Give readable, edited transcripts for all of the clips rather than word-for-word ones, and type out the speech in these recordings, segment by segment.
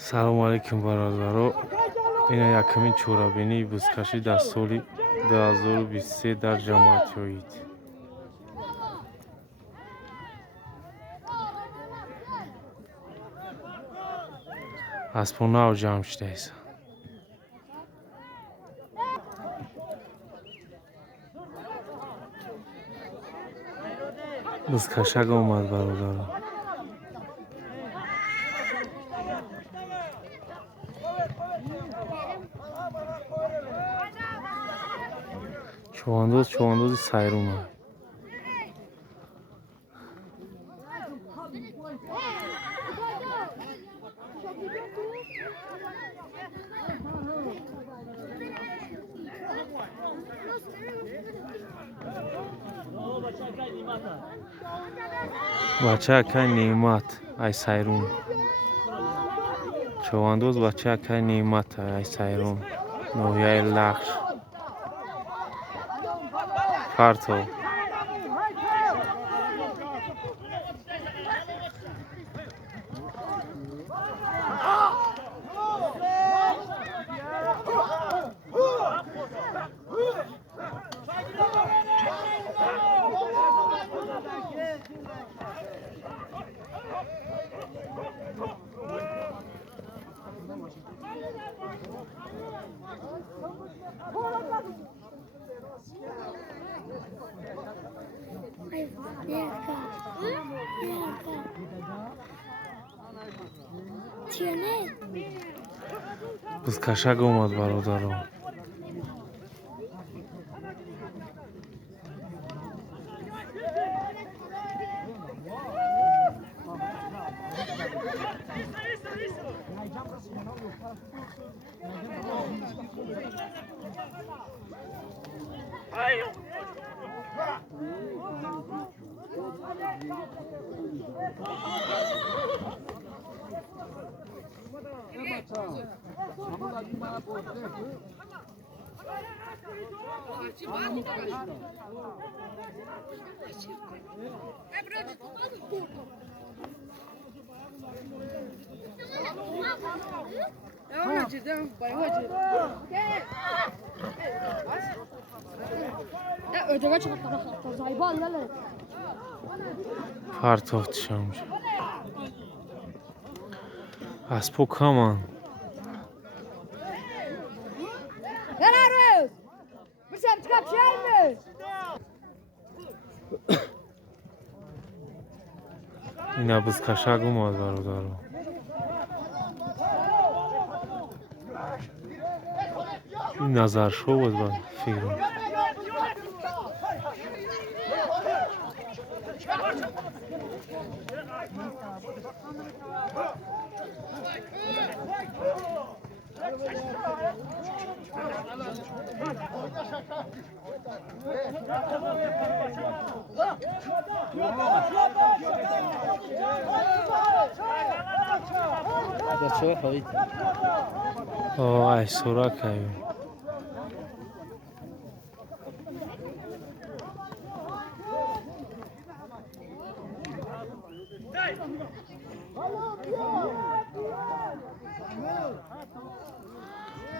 салому алейкум бародаро. Ина якумин чорабинии бузкашӣ дар соли 2023 дар ҷамъияти оид. аспо нав ҷамъ шудааст. бузкашак омад бародаро. чувандози сайруна. бача акай неъмат ай сайрун. чувандоз бача акай неъмат ай сайрун. ноҳияи лахш партов. бузкашак омад бародаро. партов тишам аспо каманд. ина бузкашак омад бародаро. ин назаршо буд ба филм. ай суракай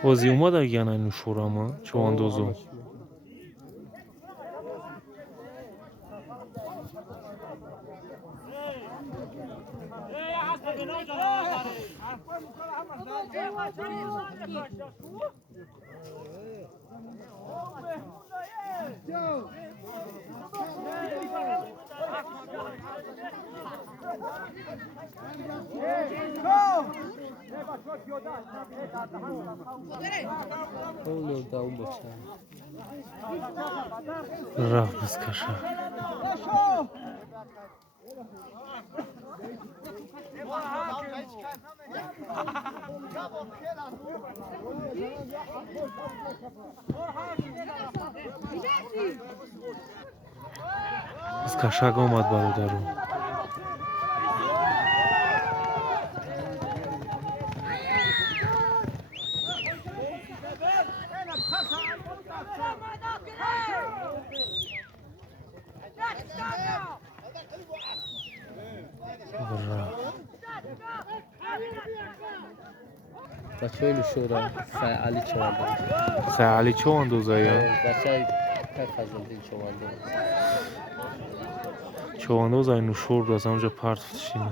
бозӣ омада гиянай нушорама чувандозо. рафт бузкашак. бузкашак омад бародаро. بچه های نشورا سای علی چواندوز سای علی چواندوزایی ها بچه های فضلدین چواندوز چواندوزایی نشور دست همونجا پرت فتشینه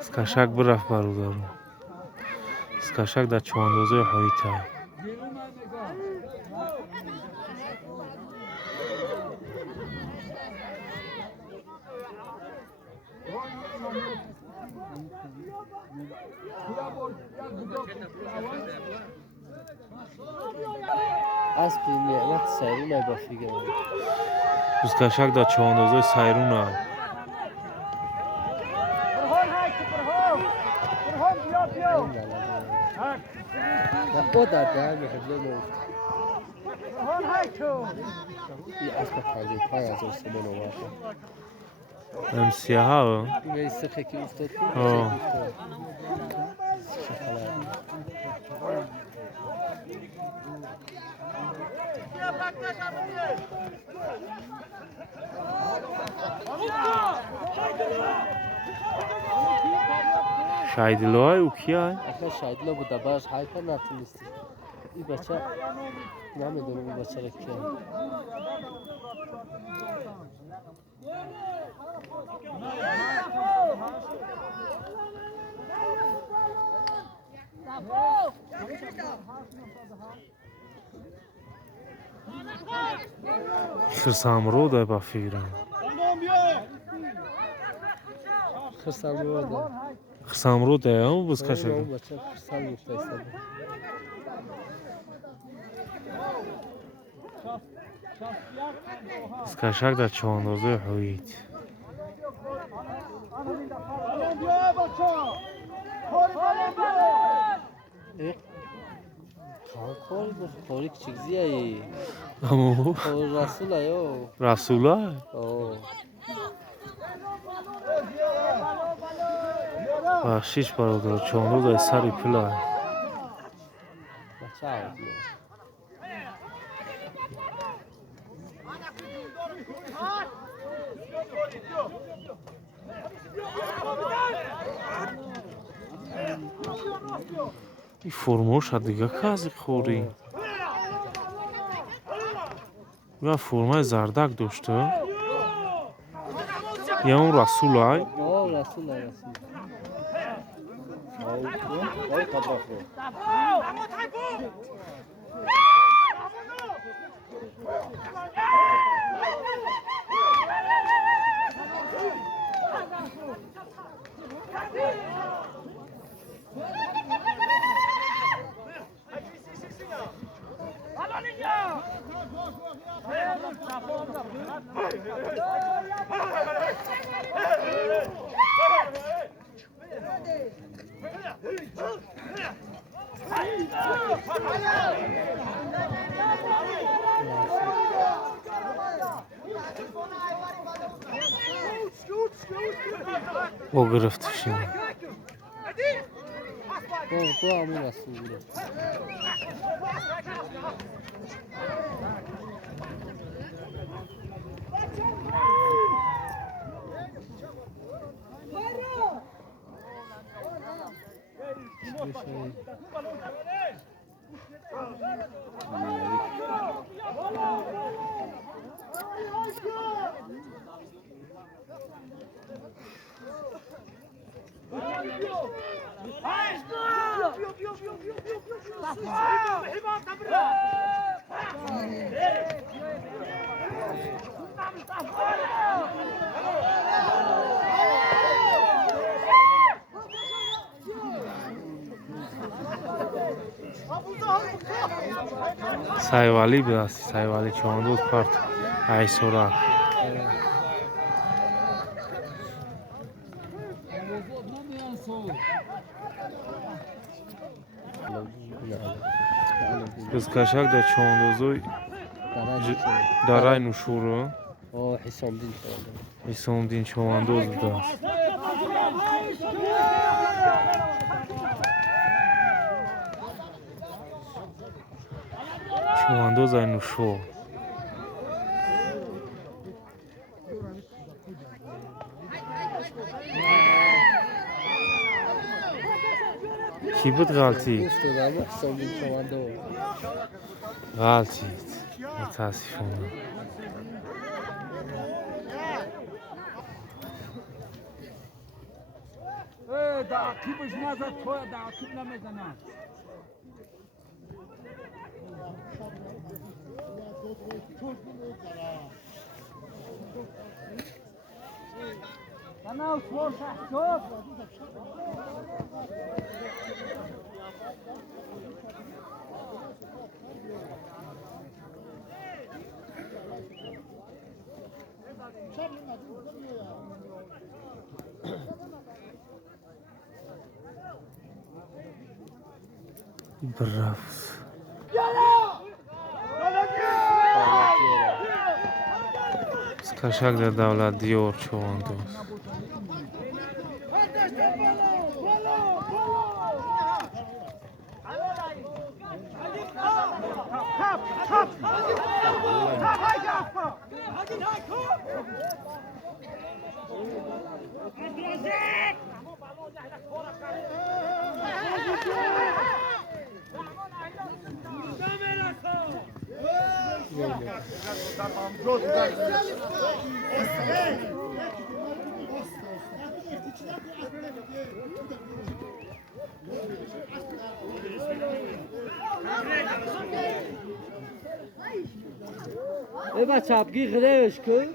скашак бирафт бародаро скашак дар чавондозои ҳоита اسب نعمت سیرون های با فیگه скашак дар чавондозои сайруна نقود در دهر محله نوشت این اسب 55,000 سمن آورده ам сиҳаҳо این سخه که افتاد آه. шайдилоҳай ӯ кияй اخیر شایدلا بود باش حیفا نتونستی این بچه نمیدونم این بچه را کیه хирсамродай ба фикрам خرسان بوده хирсамродай ам бузкашак اون بچه خرسان گفته ایستاده скашак дар чавондозои ҳоит کاری بود کاری که چیزی هایی аммо رسول هایی расулай бахшиш бародар чавондозои сари пилай بچه عادیه ин формаша дига кази хӯрӣ ва формаи зардак дошта я он расулай رسول هایی бо гирифтишин تو همون رسول بوده сайвалӣ биаст сайвалӣ чавондоз парт айсора бузкашак дар чавондозои дарай нушуро ҳисомдин чавондоз будааст چواندوز اینوشو کی بود غلطی؟ دوست دارم احسان بین چواندو غلطی متاسفانه تعقیبش نزد توی تعقیب نمیزنن انا صور تحت برافز скашак дар давлатдиёр чавандоз ای بچه ابگی خدایش که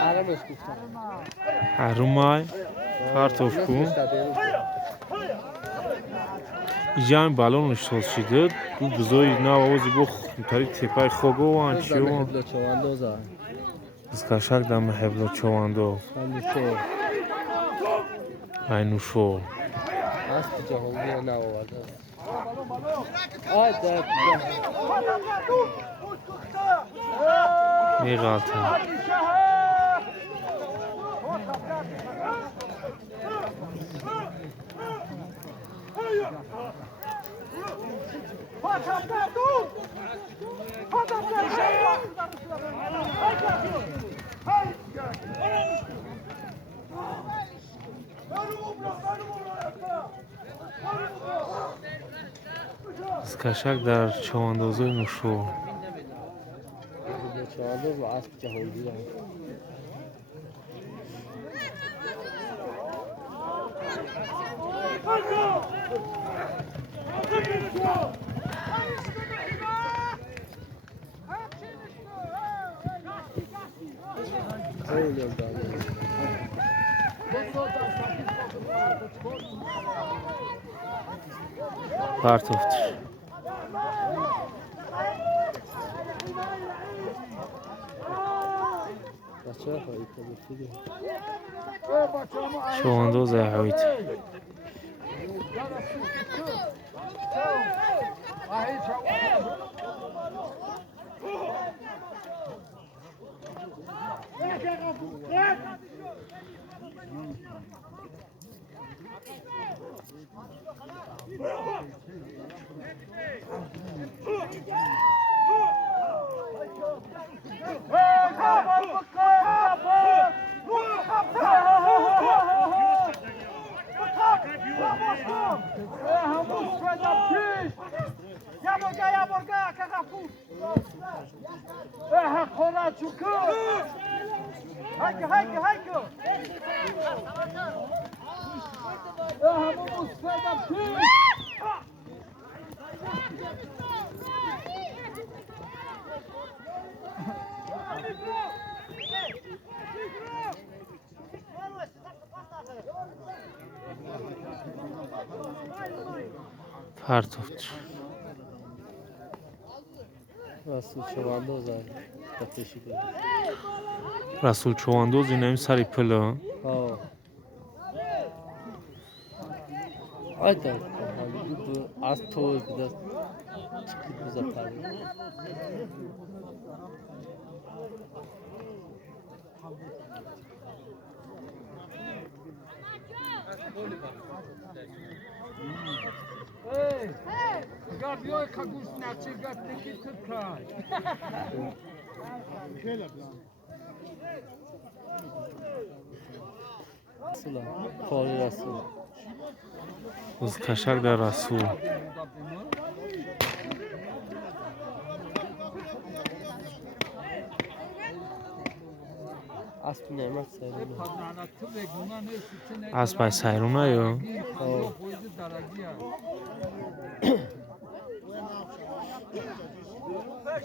حرامش گفتم ҳарумай партовку иҷами балонаш соз шидад ду гузои нав овози бо тари тепаи хобован чиёван چواندوزا скашак дар меҳебло чавандоз айнушо اسب جهانگیر نآورده آی درد меғалтад скашак дар чавандозои нушо چواندوز و اسب جهانگیر خیلی داره партовтир بچه خواهی کنید чавандоз айҳоит партовтир расул чавандоз тапеши кунед расул чавандоз инами сари пила ҳо Ayda bu az toy biraz çıkıp uzatar. Hey! Gab yo kagus nachi gat neki tutkay. Sıla, koruyası. Buzkaşak da Rasul. Aslı Nemat sayılır. Aspay sayruna yo.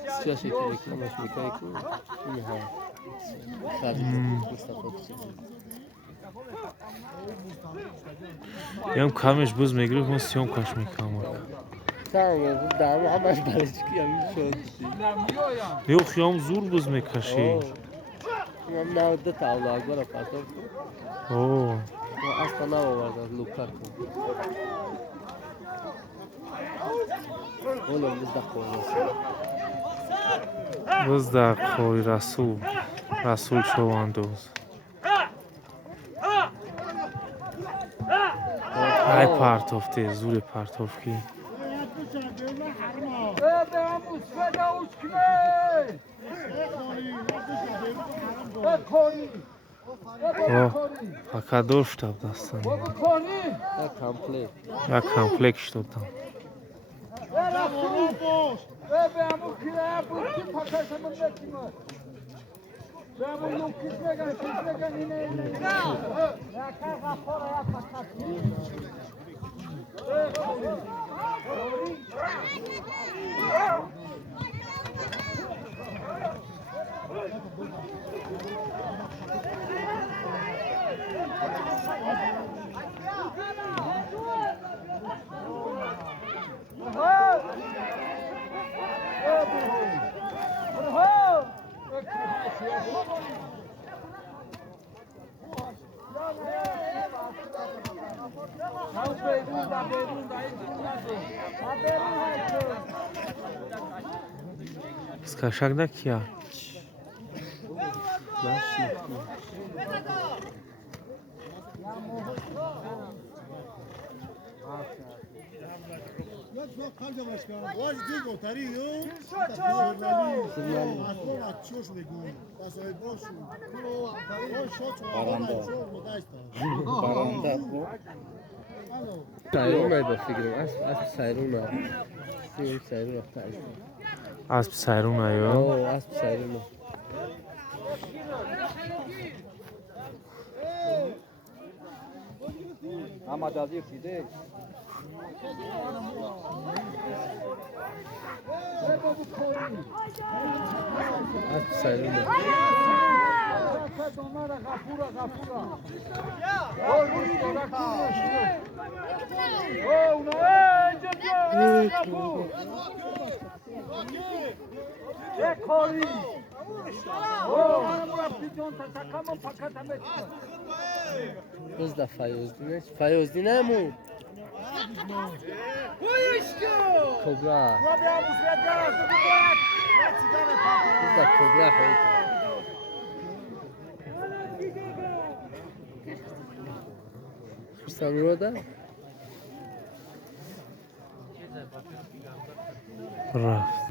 Sıra şekildeki amaçlıklar ki nihayet. Sadece Mustafa Tüsü. Yam kamesh buz megri hon siyom kash mikam. Tamam, daha ama barış çıkıyor bir şey oldu. Yok yam zur buz mekashi. Ben nerede tavla agora pato. Oo. Astana vardı Lukaku. Oğlum biz de koyuyoruz. Buz da khoy Rasul. Rasul Chowandoz. Ay partofte zure partofki. Oh, akadosh tab dastan. Ha komple. Ya komplek что там. Скашак да кия. Nasıl? Sayrılmayı da fikrim. Az sayrılma. Sim sayrılma. Asp sayruna yo. Oo, az sayrılma. Ama da diyor ki de. Az sayrılma. Biz de Fayozdine. Fayozdine mi? Kobra. Biz de Kobra koyduk. Sen orada? Raft.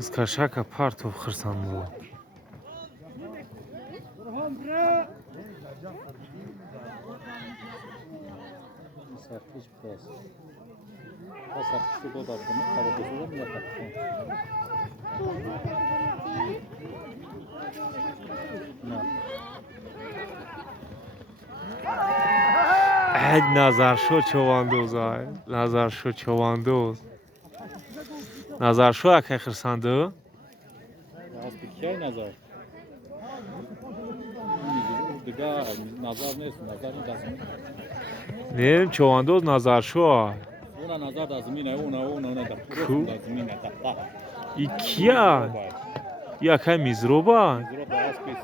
Скашака партов хирсанду. Satış pas. O satışta da baktım. Arabası da mı yaptın? Ne? Ад назаршо чавандоз ай. Назаршо чавандоз. Назаршо акай хирсанду. Az bir şey nazar. Diga nazar neyse nazar lazım. Нем чавандоз назаршо ай. Ona nazar lazım yine ona da Ku? lazım yine da. Икия. Якай мизроба. Zro beyaz pis.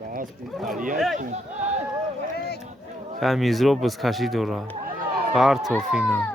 Beyaz pis. Aliye ku. میزرو بزکشی دورا فر توفینا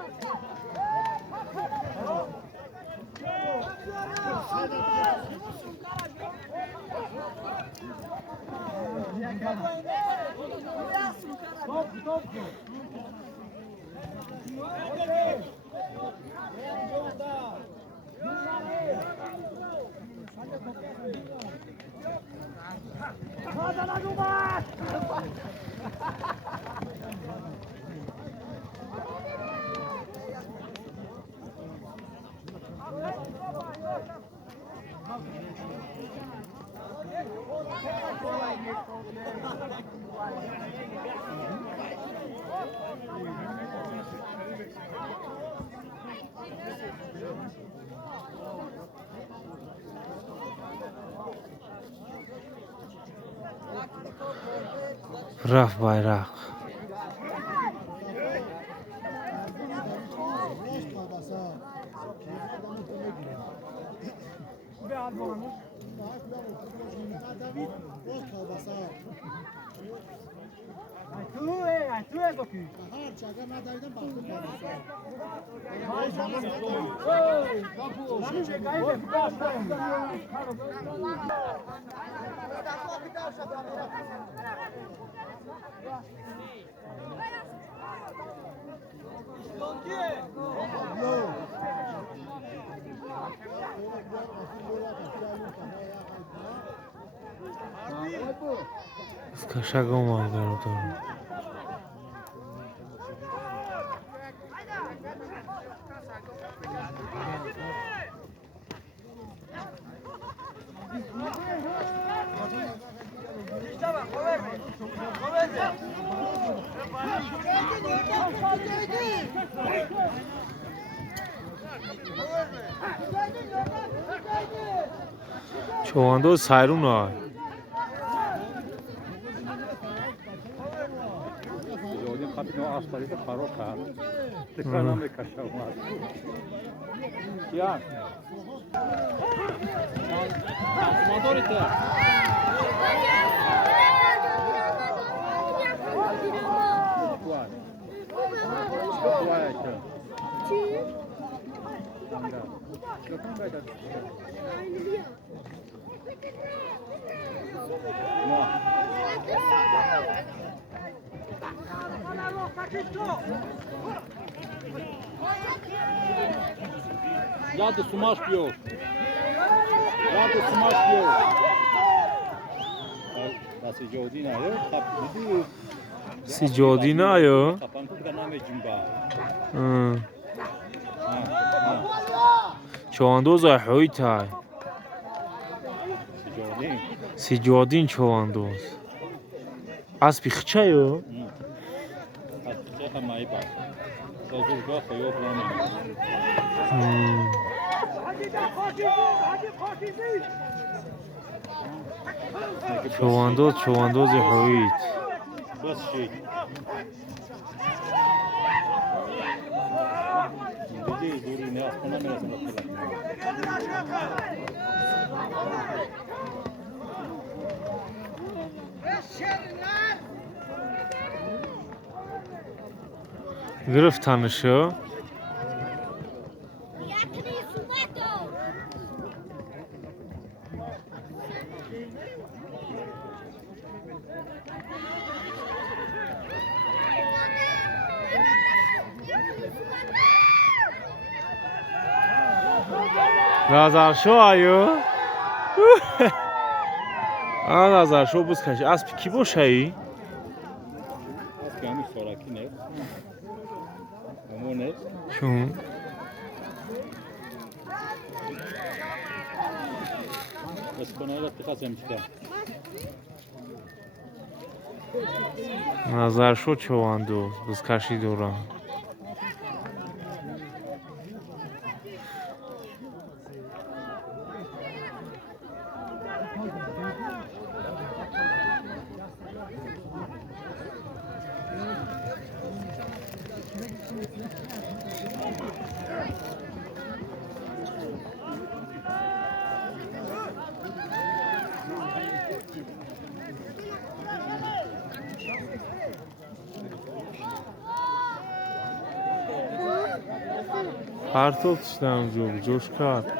رفت bayrak Skaszego mam do çoğanda sayrun var. Jodi kapino asfalto paroka. Tekrar me kaşamaz. Ya. Madorite. Kuat. Kuat aja. Ладно, сумаш пьёт. Ладно, сумаш пьёт. Nasıl Jodi ne yok? Kapıdı. Si Jodi ne yo? Kapan tut kanam ecimba. çoğanda zahoy tay. Jodi. Si Jodin çoğanda. Az bir xça yo? Hatta kamay bak. Tozulga koyuyor lan. çoğanda zahoy. Bas şey. Dedi duru ne aklına neresi bakıyorlar. Grif tanışı. Nazar şo ayo. Ana nazar şo buzkaş. Asp ki boşayı. Gelmiş sonraki ne? Ama ne? Şun. Espanayla tıkasem işte. Nazar şo çoğandı. Buzkaşı dora. پرتاب تشتم جو جوش کرد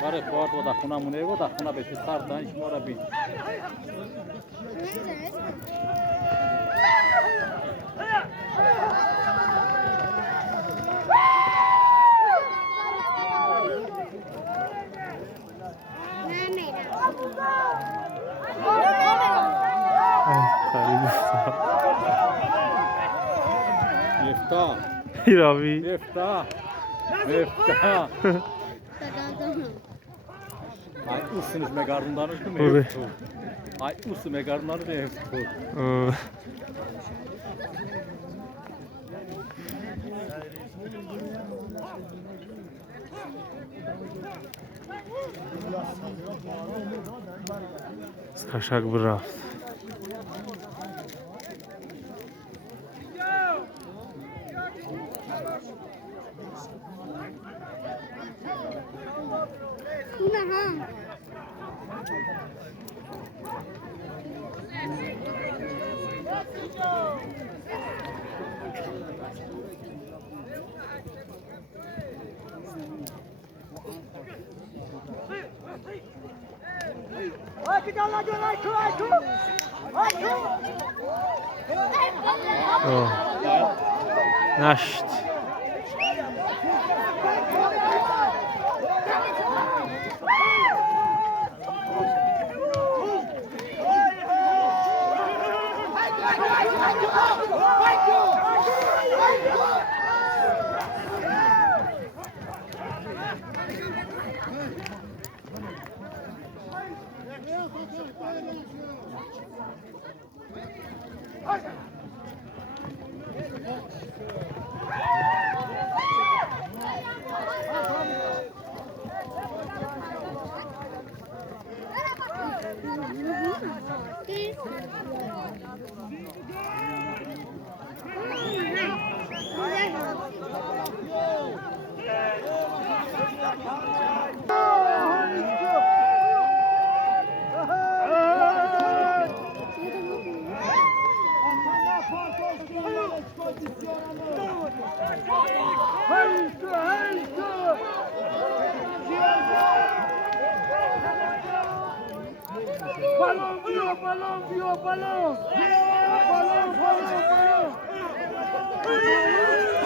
باره پارت و در خونه مونه و در خونه بهش سر دانش ما را بین مفتاح ایراوی مفتاح مفتاح Ay ussunuz megarundanız mı Evet. mevzu? Ay usu megarundanız mevzu. Скашак бы рафт نشت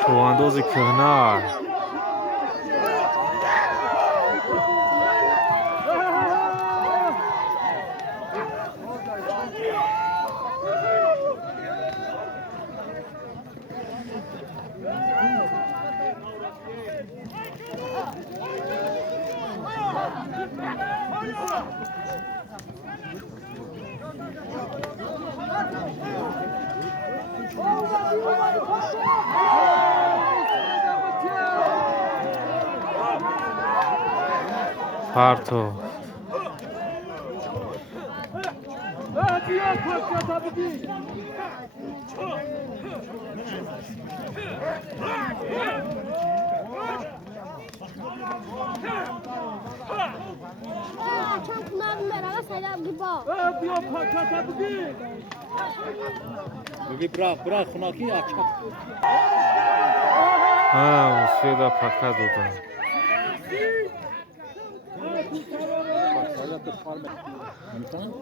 شوانداز کهنر پرتاب Çok kulağım beraber selam gibi. Bugün bırak xunaki açak. سیدا پکا دادن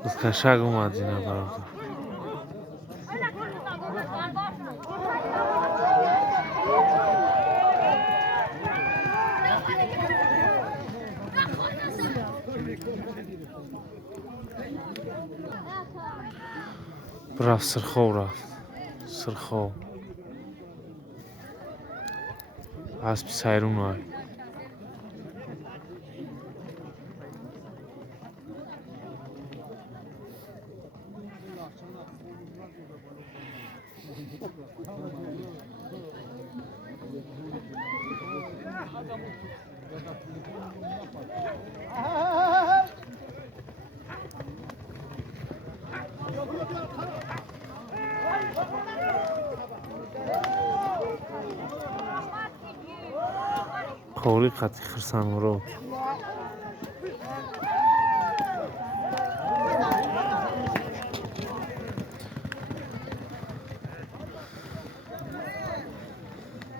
скашак اومد اینا برادر رفت سرخو رفت سرخو اسب سیرون های کوری قطعی خرسان مراد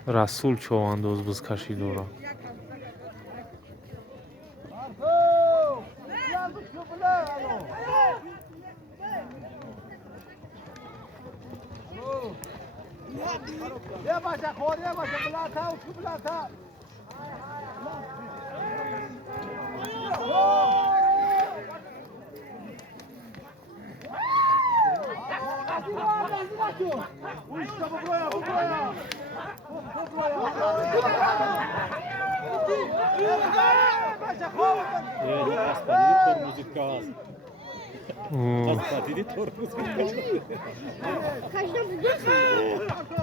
расул човандоз бизкашӣ дорам. Asparidi tormozit gaz. М, Asparidi tormozit gaz. Kaçtan buldun?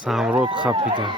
самрод хапидак.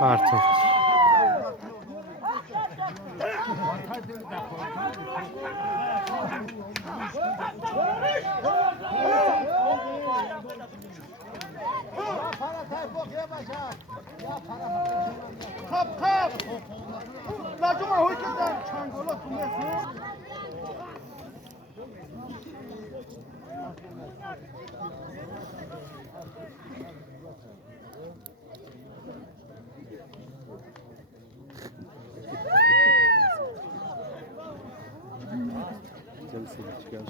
Артов.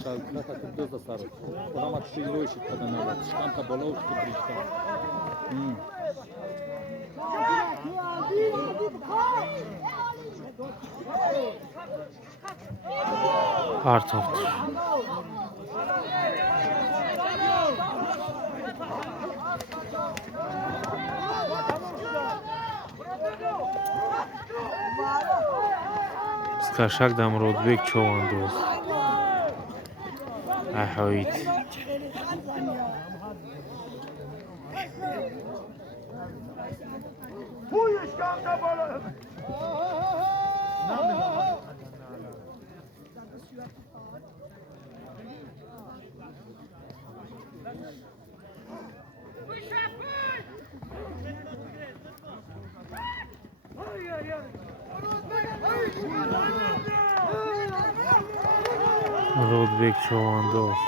Шалка так доза сару. Орама тшилоиш каданала. Шканта болоуш ки пришта. Артов. Скашак Дамродбек човандоз. Аҳоид. Родбек човандоз.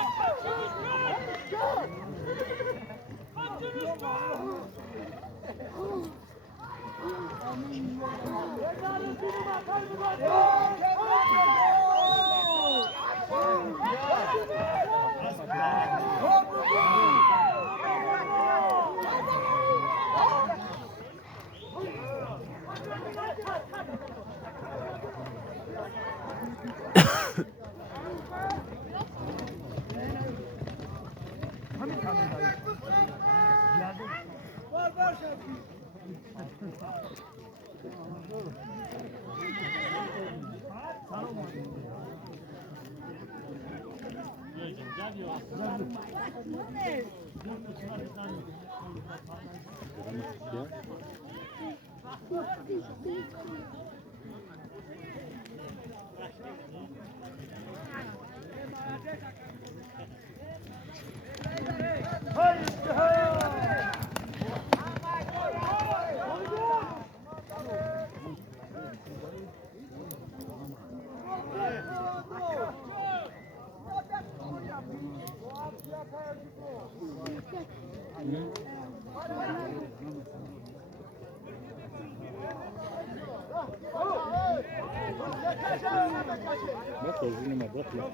Bak orijinime bak ya.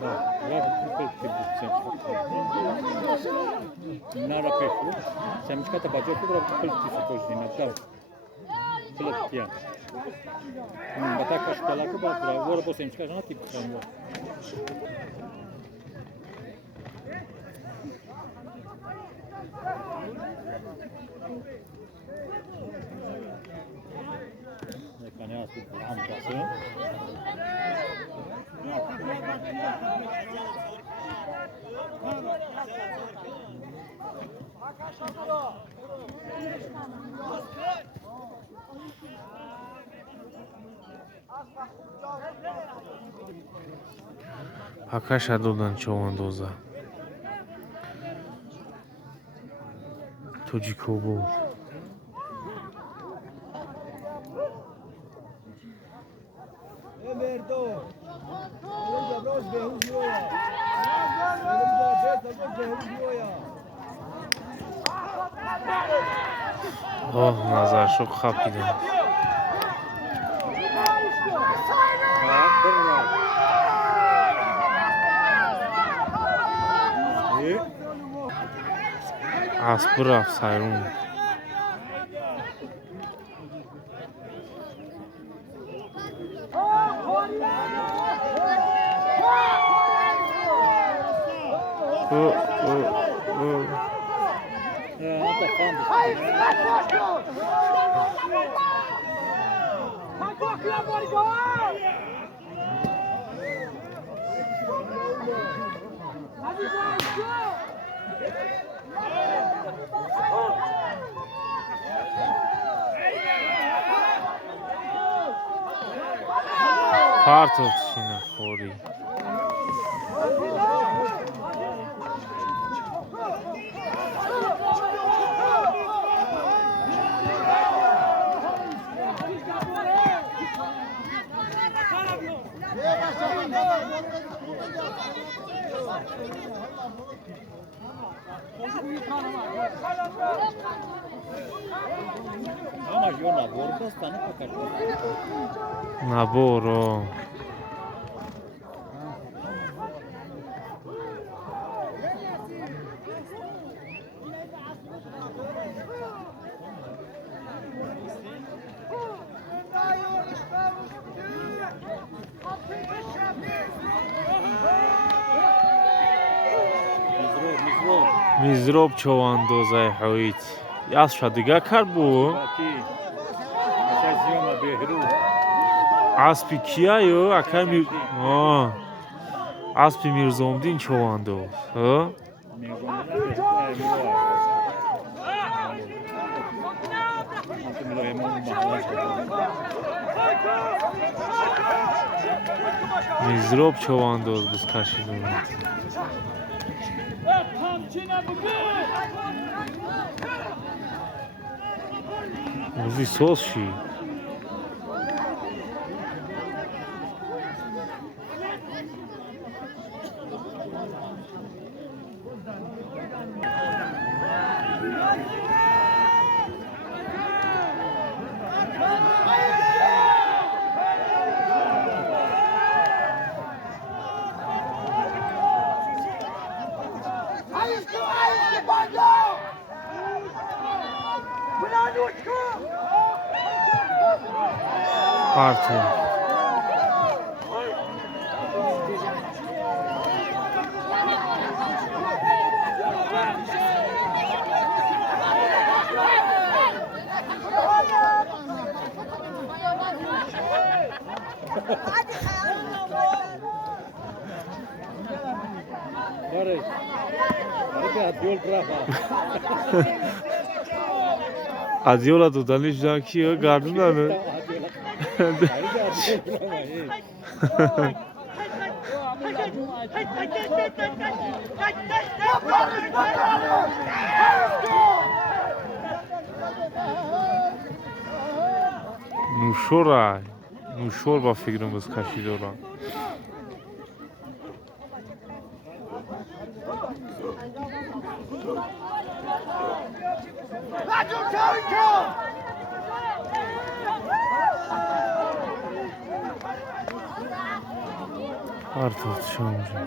Bak, Nara peşu. Sen miskata bacak olur, bu kılıç kişi koştuğuna. Klipken. Batak başkaları bakıyor. Vur bu semçka kana tip kan var. Ne kana asıl amcası. Пока шадодан чавандоза. Тоҷикобод. Оҳ, назаршо хапидан. Аспи рафт сайрун. Партов тишина хори. Ama yo nabor bastani pakardı. Наборо. Мизроб чавандозаи ҳоит. Ясша дига кар бу? Ki. Saziyona behru. Аспи кия ё? Акай мир... Аспи Мирзомдин чавандоз. Мизроб чавандоз буз кашиданд. Узи соз ши. Партов. Barış. Hadi yol bırakma. Адиёла доданиш ҷан ки ё гардунане. Нушорай. Нушор ба фикрам биз кашидорам. Партов чамжа.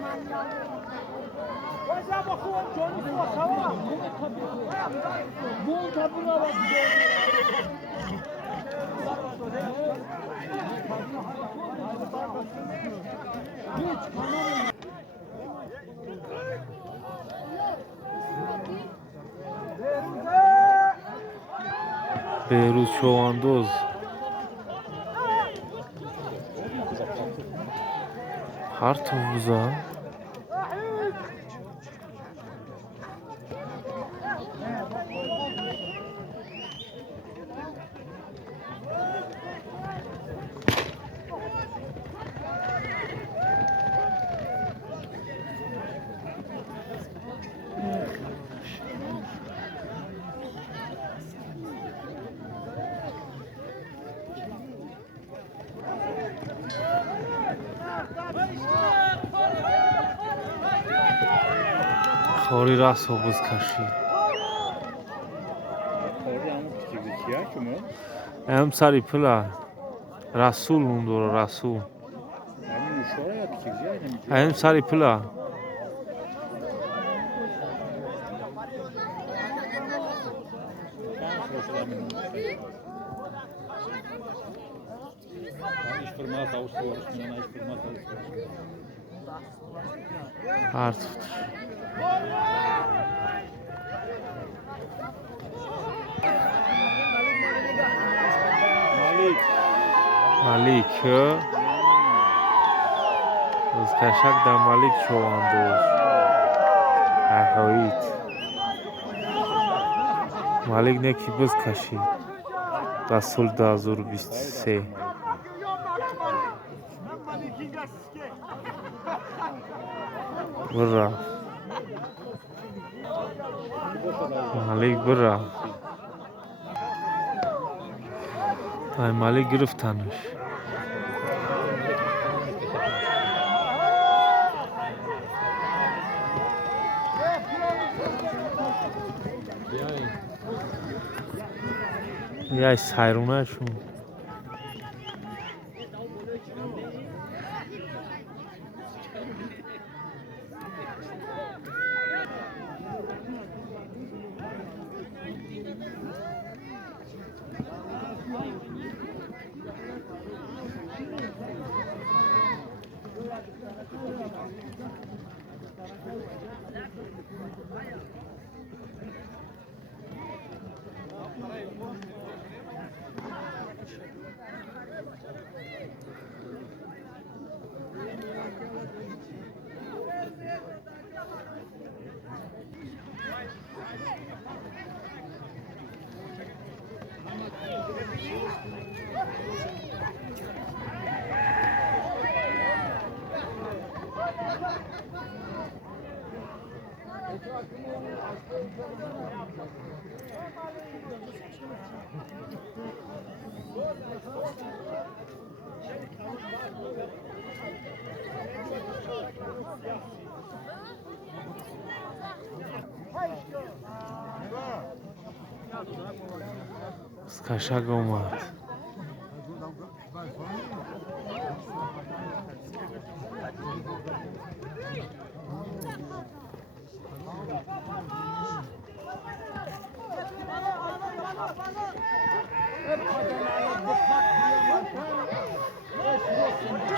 بهروز چواندوز Hartovuz'a خوری راسوبوز کشید Orada ama küçük ya ki mi? ام سری پلا رسول اون دور رسول Ama şu oraya küçük ya ام سری پلا iş firması tavus var, iş firması tavus var. Artık Malik. مالیک بازکشک در مالیک چواندوز احویت مالیک نکی بز کشید رسول 2023 برا مالیک برا ای مالیک گرفتنش یه سایرونه شون Skaszak اومد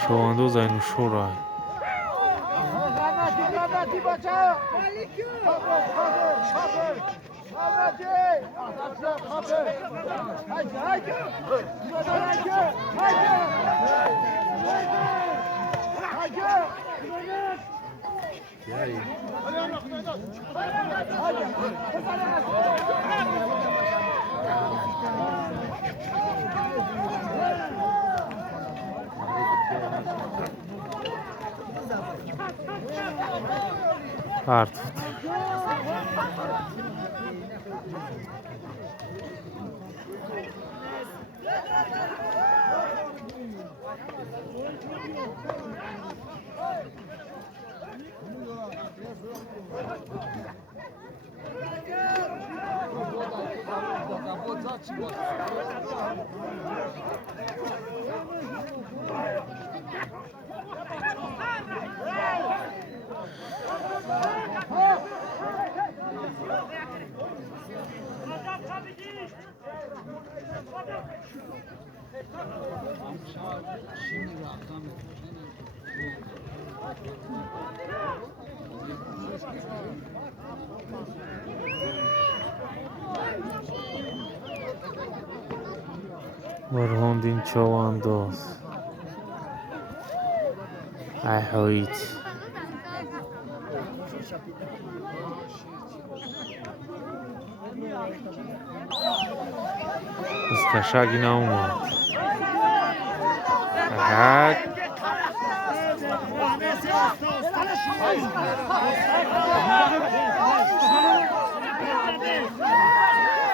چواندوز اینو شورای Artık Burhondin Chavandoz. Ayhoit. Skashagi na umad. Tak.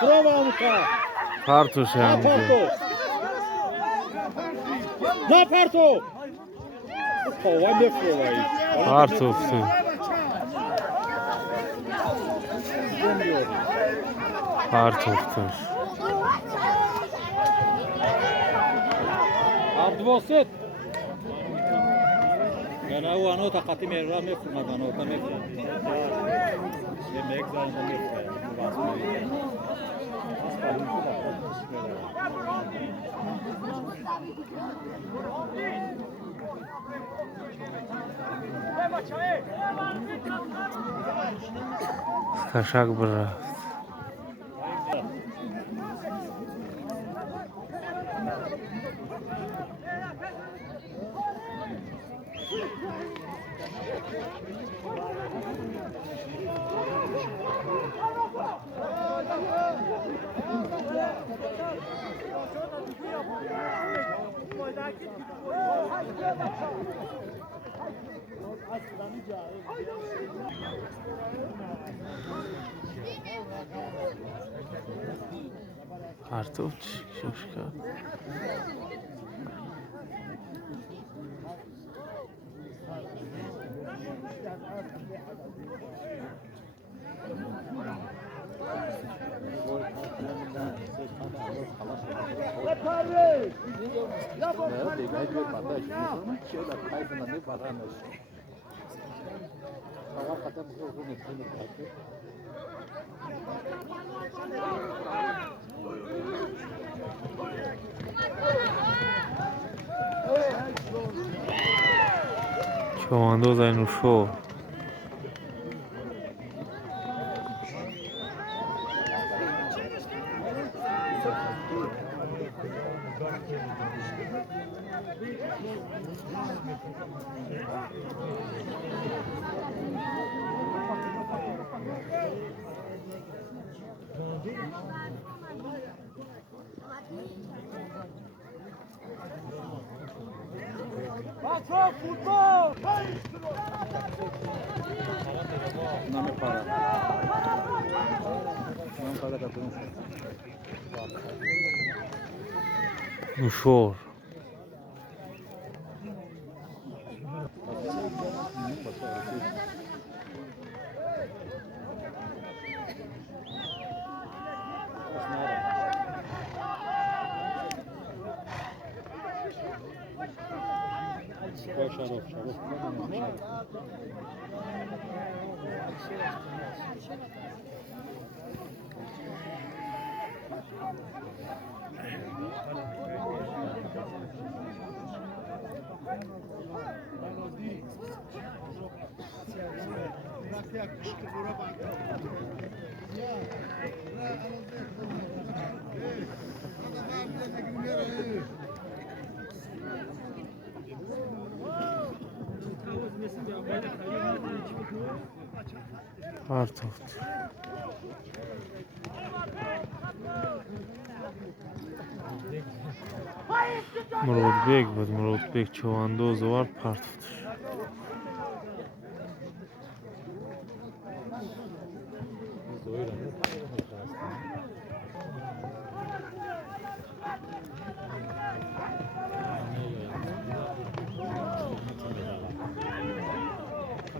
Bravo Muka. Partuş hem de. Parto. Na Parto. Kova ne kovayı? Partuftu. Demiyor. Partuftur. Abdülbasit. Yani o anı takati merra mefrumadan o da mefrum. Yemek zaten mefrum. Skashak bırak. Partuftu. Şoşka. Chavandoz aynuşo. Name para. Não para da dança. Nuşor. Şarap. Partuftu. Murodbek بود. Murodbek Chavandoz var. Partuftur.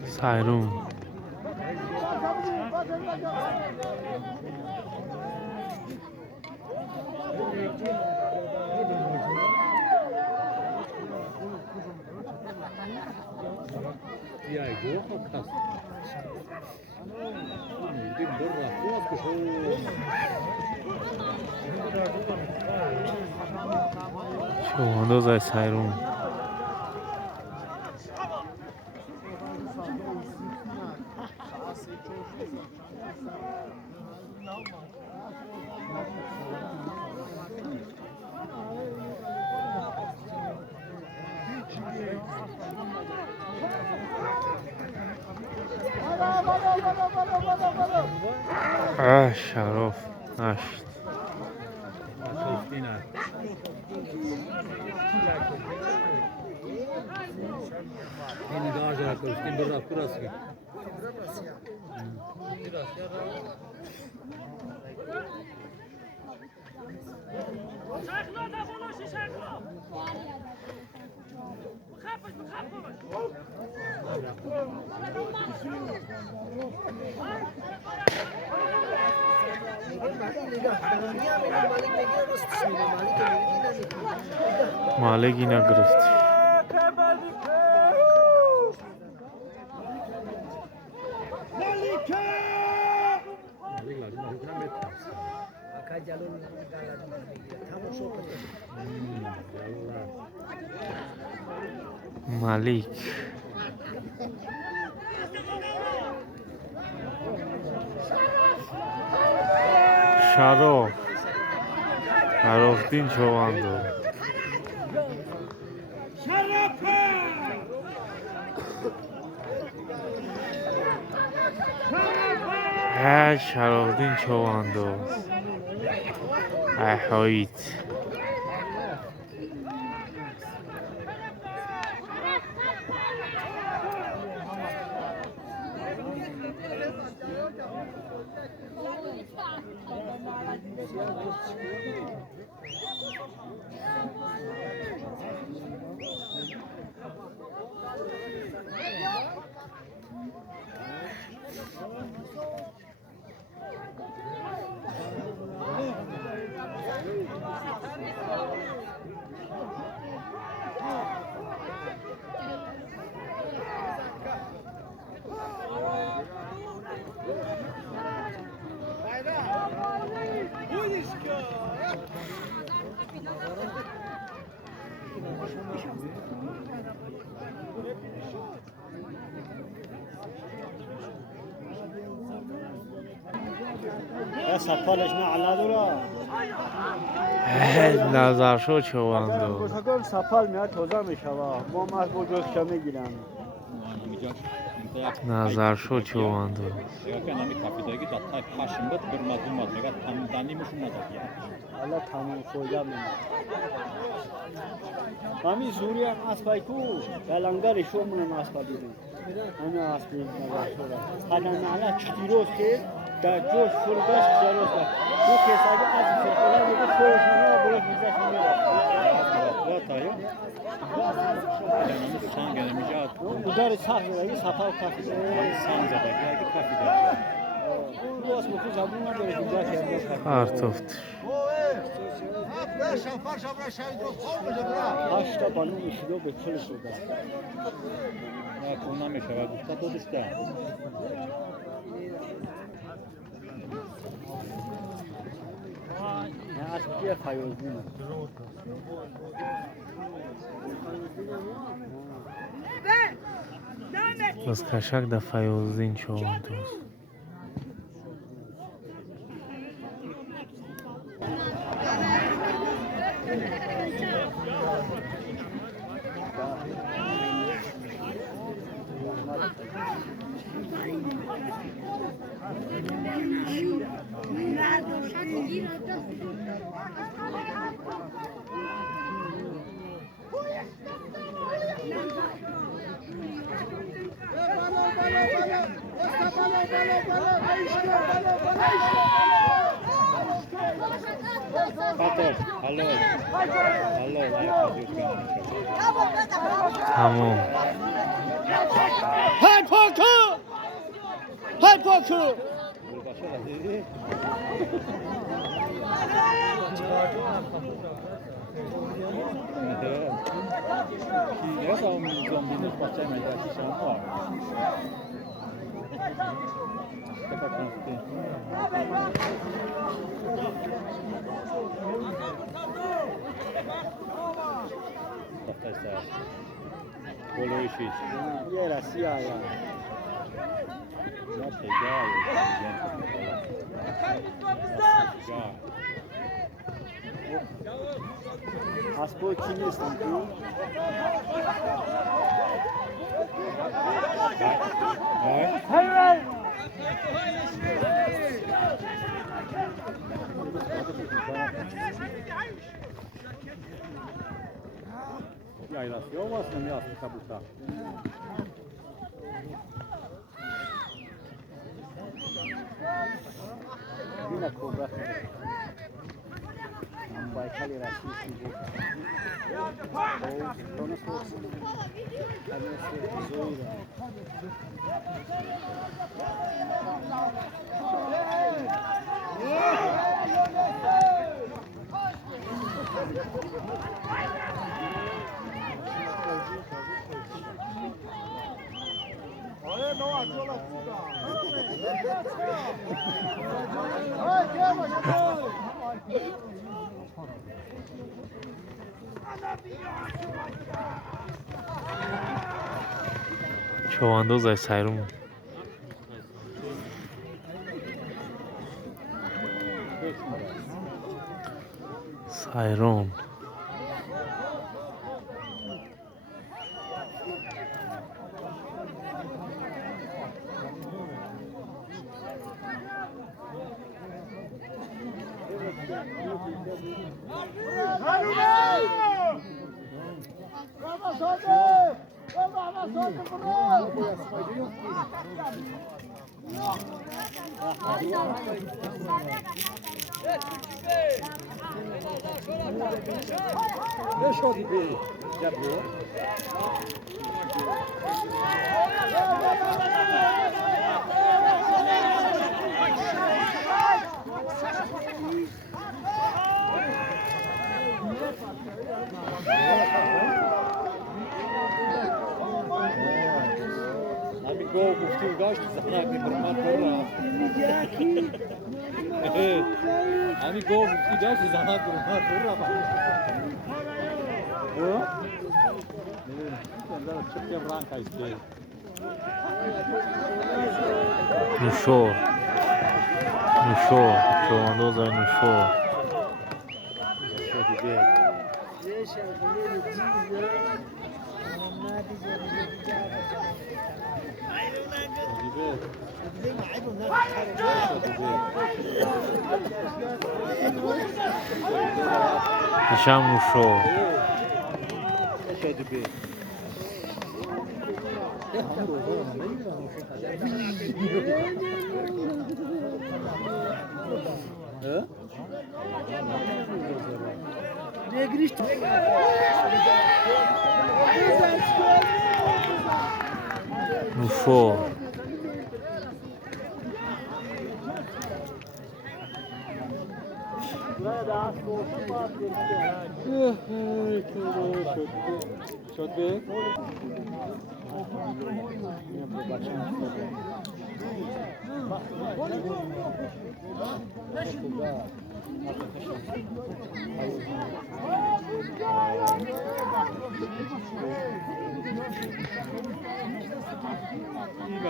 Sayrun. Ya yo hakas. Bir borra, kuas kuşu. چوانداز سایرون شراف نشت این دار جا کردیم برای کراسی. مالگی نگرفت مالک شراف شرافدین چواندو شرافدین چواندو احاییت یا سپالش نه علادورا. نظر شو چواندو بسیار سپال میاد توزا میشوا. ما از بوجوش میگیرم. نظر شو چواندو یا که نمی کافیدگی داد پاشم بود بر مدومات میگه تام دانی میشون نداری. الله تمام فوجا میاد. کمی سوریه اسپایکو دلانگاری شومون اسپایدیم. همه اسپاید نگاه شده. حالا نه چطوروس که در جوش فرودش جلوس کرد. دو کسایی از سفره میگه فروش میاد برای میزش میاد. راتایو. Yani san gelmeyecek. Udar sahne sapal kafi. San zada geldi kafede. Bu asma ku zabuna böyle güzel şeyler. پرتفت Haşta banu işido be çöl şurada. Ya bundan meşe var. Usta da işte. Ne aşkiye fayozlu. از کشک در فیوزین چواندوز Fatih, hello. Hello, تمام Hay poku! Hay poku! Ya sa mi zombie bahçe meclisi sen var. Kata Mesela. Bolo işi. Yera siyah ya. Ya tecavüz. Ya. Aspoy kimi istiyor? Hayır. Yaylası yok aslında yaslı kabuta. Yine kobra. Baykal yarası istiyor. Onu sorsun. Annesi Zoyla. چواندوز سایرون سایرون Ne şodi be? Ya bu. Ami go guftu gash sana bir hurmat burra. Ami go guftu gash sana bir hurmat burra. Çıkıyor ranka istiyor. نوشور نوشور چواندوز نوشور Şodi be. Şodi be. هشام نوشور Şodi be. نوشور Şodi be.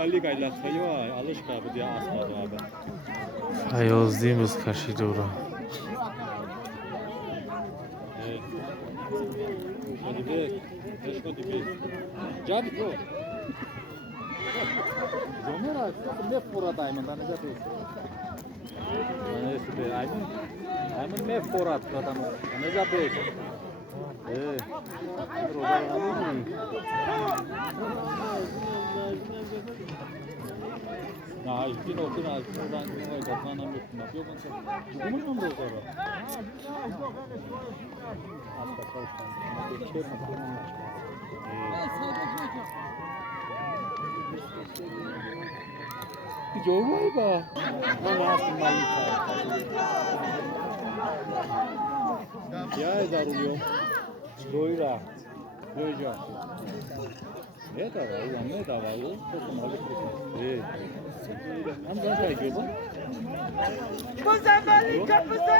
İyi gayla sayıyor. Alışka bu diye asmadı abi. فیازدین کشید او را Evet. Hadi be. Hadi be. Cadi bu. Zomer abi ne foradayım ben ne yapayım? Neyse be aynen ne forad adam ne yapayım? Ya ilkin okun altından ne kapağına mutlu yapıyor ben sen. Kumun mu da sonra? Hasta çalışkan. Geçer mi? Jauh apa? Mana kembali Ya Darulyo. Doira. Doja. Ne da var? Ya ne da var? O kembali terus. Ham sana kayak gitu. Muzaffer'in kapısı!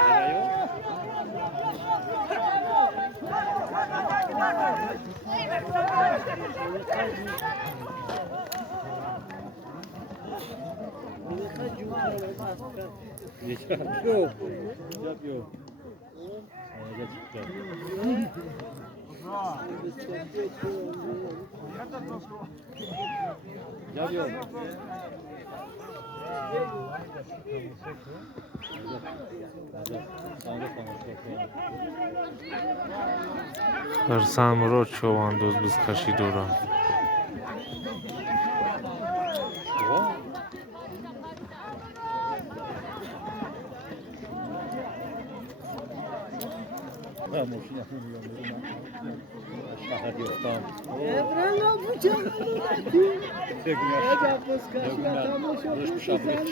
Yok. Yok. Ağaca çıktı. Yok. Хирсамро човандоз бизкашидорам. Ben boşuna bilmiyorum. Şaka diyorsam. Evren bu canını da ki. Tek gün Ecap kız kaşına Yok, tam o Rus şokunu kuşağı sen